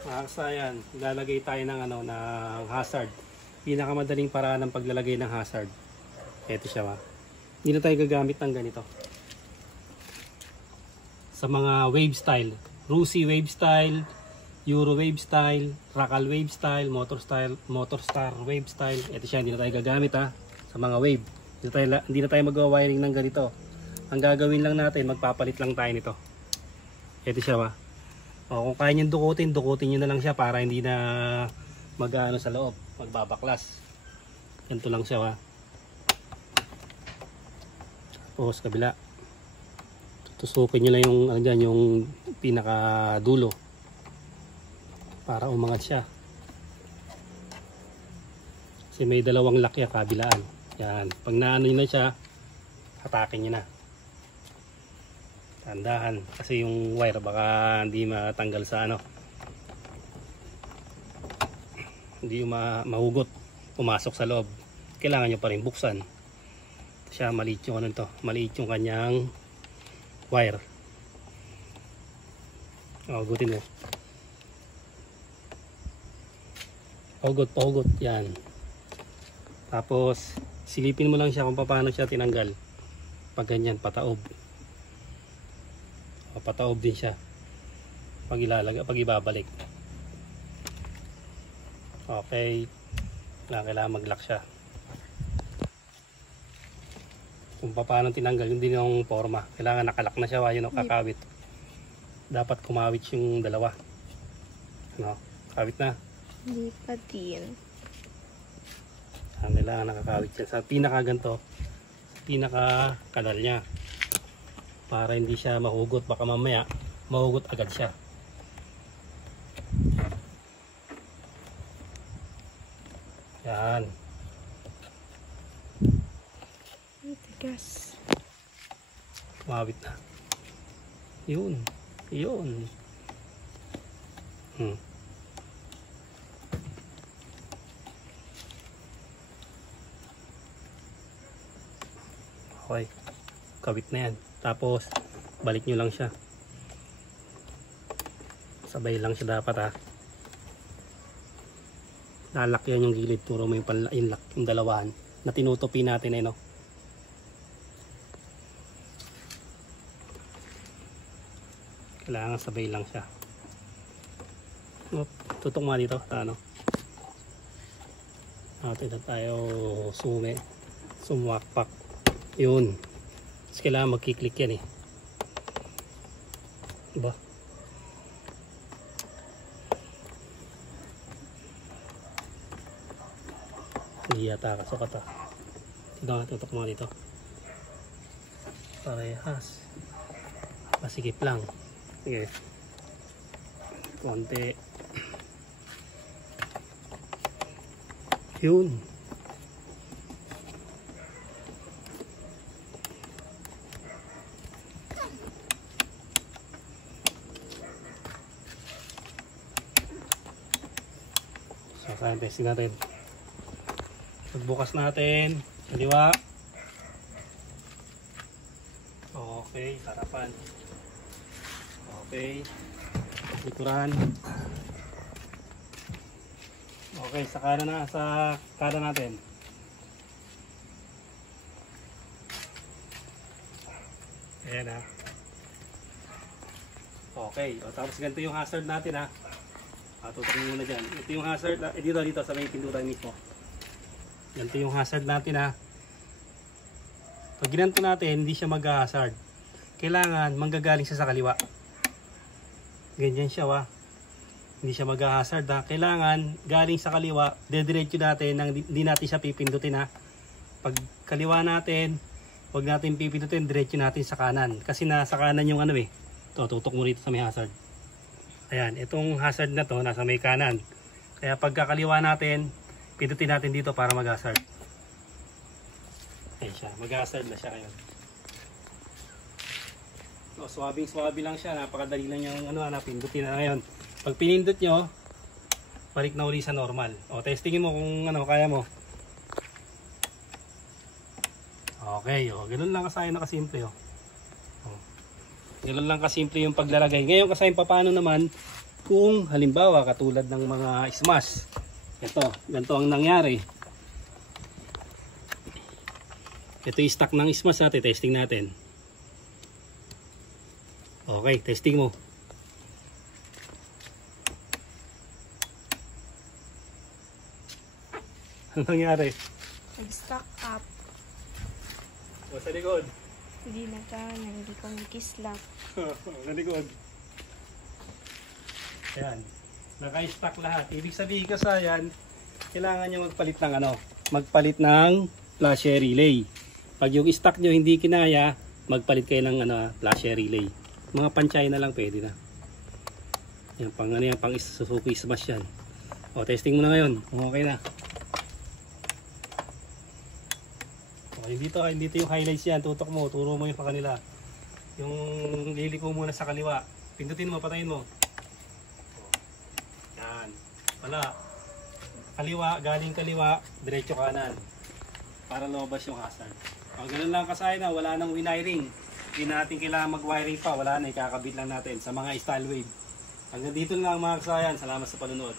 Ayan, lalagay tayo ng ng hazard. Pinakamadaling paraan ng paglalagay ng hazard. Ito siya ba. Hindi na tayo gagamit ng ganito. Sa mga wave style, Rusi wave style, Euro wave style, Racal wave style, Motorstar wave style. Ito siya, hindi na tayo gagamit sa mga wave. Hindi na tayo magwa-wiring ng ganito. Ang gagawin lang natin, magpapalit lang tayo nito. Ito siya ba. O, kung kaya nyo dukutin nyo na lang siya para hindi na mag-ano sa loob, magbabaklas. Ganito lang siya ba. Tapos kabila. Tusukin nyo lang yung yung pinaka dulo para umangat siya. Kasi may dalawang lock yan kabilaan. Yan, pag naano nyo na siya, hatakin nyo na. Tandahan kasi yung wire baka hindi matanggal sa hindi mahugot, pumasok sa loob. Kailangan nyo pa rin buksan. Ito siya, maliit yung maliit yung kanyang wire. Hugutin mo. Pahugot, yan. Tapos silipin mo lang siya kung paano siya tinanggal. Pag ganyan, pataob. Pataob din siya pag ibabalik. Okay, kailangan mag-lock siya. Kung paano tinanggal, yun din yung forma. Kailangan nakalock na siya, yun kakawit. Dapat kumawit yung dalawa. Kawit na. Hindi pa din. Kailangan nakakawit yan sa pinakaganto, pinaka-kanal niya. Para hindi siya mahugot, baka mamaya mahugot agad siya. Yan. Tigas. Kumawit na. Yun. Okay. Kawit na yan. Tapos balik nyo lang siya. Sabay lang siya dapat Lalak yan yung gilid. Turo mo yung dalawahan na tinutupi natin Kailangan sabay lang siya. Tutok mo dito. Ito tayo sumwakpak. Yun. Tapos kailangan magkiklik yan Diba? Hindi yata kasukat tutok mo dito. Parehas. Masikip lang. Sige. Konti. Yun. So, testing natin. Pagbukas natin, kaliwa. Okay, sarapan. Okay. Likuran. Okay, sa kanan natin. Ayan Okay, tapos ganito yung hazard natin tutukin muna dyan. Ito yung hazard, dito sa may pindutan mismo. Ganito yung hazard natin Pag ginanto natin, hindi siya mag-hazard. Kailangan manggagaling siya sa kaliwa. Ganyan siya Hindi siya mag-hazard Kailangan galing sa kaliwa, dediretso natin, hindi natin siya pipindutin Pag kaliwa natin, huwag natin pipindutin, diretso natin sa kanan. Kasi nasa kanan yung tutok mo rito sa may hazard. Ayan, itong hazard na to nasa may kanan. Kaya pagkakaliwa natin, pindutin natin dito para mag-hazard. Ayan siya, mag-hazard na siya ngayon. Swabing lang siya, napakadali lang yung pindutin na ngayon. Pag pinindot nyo, balik na uli sa normal. Testingin mo kung kaya mo. Okay, ganun lang nakasimple Ganun lang kasimple yung paglalagay. Ngayon kasi paano naman Kung halimbawa katulad ng mga smash, ganito ang nangyari. Ito yung stock ng smash natin, testing natin. Okay, testing mo. Ano nangyari? Nag-stock up. O sa likod. Hindi na kaya, hindi ko makislap. Sa likod. Ayan. Naka-stock lahat. Ibig sabihin ko sa yan, kailangan nyo magpalit ng flasher relay. Pag yung stock nyo hindi kinaya, magpalit kayo ng flasher relay. Mga panchay na lang pwede na. Yan, pang Suzuki Smash yan. O, testing mo na ngayon. Okay na. Okay, dito yung highlights yan. Tutok mo, turo mo yung pa kanila. Yung liliko muna sa kaliwa. Pindutin mo, patayin mo. Yan. Wala. Kaliwa, galing kaliwa, diretso kanan. Para lumabas yung hazard. Pag ganun lang kasaya na, wala nang wiring. Hindi natin kailangan mag-wiring pa. Wala na, ikakabit lang natin sa mga style wave. Hanggang dito lang mga kasayan. Salamat sa panunod.